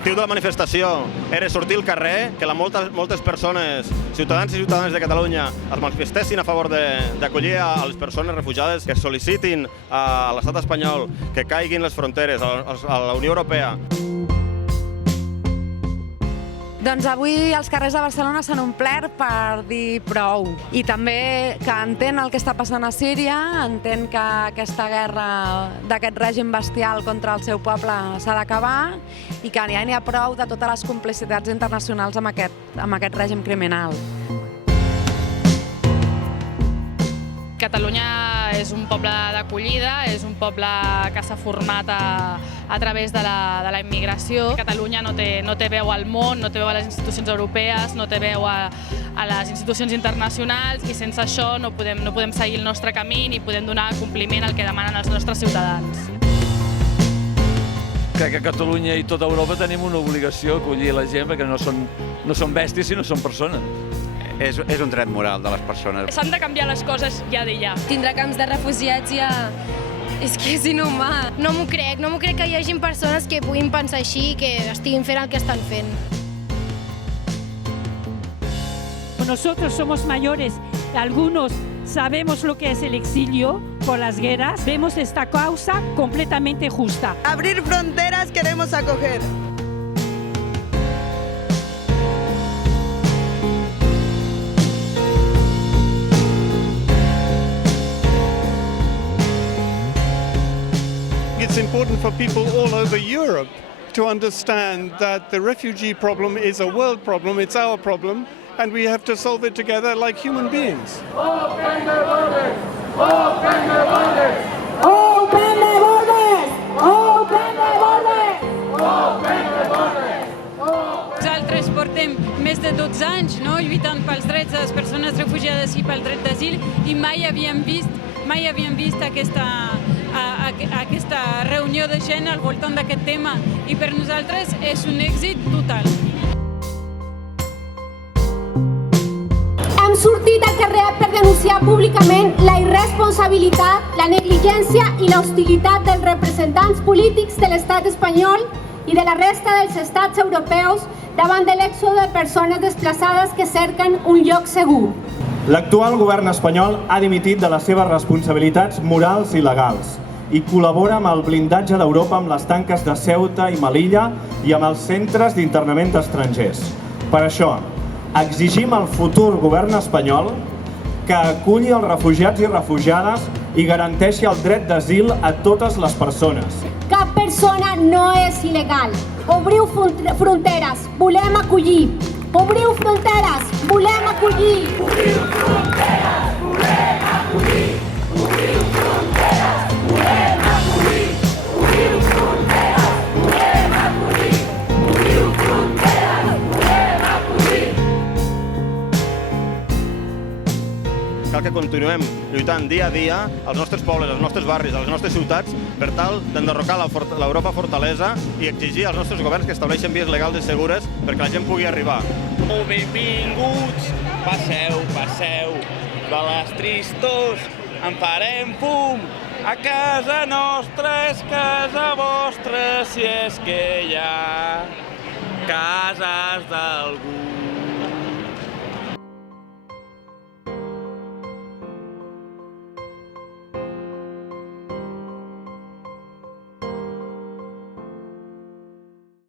L'objectiu de la manifestació era sortir al carrer, que moltes persones, ciutadans i ciutadanes de Catalunya, es manifestessin a favor d'acollir a les persones refugiades, que sol·licitin a l'estat espanyol que caiguin les fronteres, a la Unió Europea. Doncs avui els carrers de Barcelona s'han omplert per dir prou. I també que entén el que està passant a Síria, entén que aquesta guerra d'aquest règim bestial contra el seu poble s'ha d'acabar i que ja n'hi ha prou de totes les complicitats internacionals amb aquest règim criminal. Catalunya és un poble d'acollida, és un poble que s'ha format a través de la immigració. Catalunya no té veu al món, no té veu a les institucions europees, no té veu a les institucions internacionals i sense això no podem seguir el nostre camí ni podem donar compliment al que demanen els nostres ciutadans. Crec que Catalunya i tota Europa tenim una obligació d'acollir la gent perquè no són bèsties sinó són persones. És un dret moral de les persones. S'han de canviar les coses ja de ja. Tindre camps de refugiats ja... És que és inhumà. No m'ho crec que hi hagi persones que puguin pensar així i que estiguin fent el que estan fent. Nosotros somos mayores, algunos sabemos lo que es el exilio por las guerras, vemos esta causa completamente justa. Abrir fronteras queremos acoger. It's important for people all over Europe to understand that the refugee problem is a world problem, it's our problem, and we have to solve it together like human beings. Open the borders! Open the borders! Open the borders! Open the borders! Open the borders! Nosaltres portem més de 12 anys lluitant pels drets de les persones refugiades i pel dret d'asil i mai havíem vist aquesta reunió de gent al voltant d'aquest tema i per nosaltres és un èxit total. Hem sortit al carrer per denunciar públicament la irresponsabilitat, la negligència i l'hostilitat dels representants polítics de l'estat espanyol i de la resta dels estats europeus davant de l'èxode de persones desplaçades que cerquen un lloc segur. L'actual govern espanyol ha dimitit de les seves responsabilitats morals i legals i col·labora amb el blindatge d'Europa amb les tanques de Ceuta i Melilla i amb els centres d'internament d'estrangers. Per això, exigim al futur govern espanyol que aculli els refugiats i refugiades i garanteixi el dret d'asil a totes les persones. Cap persona no és il·legal. Obriu fronteres, volem acollir. Obriu fronteres, volem acollir. Obriu fronteres, volem acollir. Obriu fronteres, volem acollir. Obriu fronteres, volem acollir. Obriu fronteres, volem acollir. Cal que continuem lluitant dia a dia als nostres pobles, als nostres barris, a les nostres ciutats, per tal d'enderrocar l'Europa fortalesa i exigir als nostres governs que estableixen vies legals i segures perquè la gent pugui arribar. Benvinguts, passeu, de les tristors en farem fum. A casa nostra és casa vostra, si és que hi ha cases d'algú.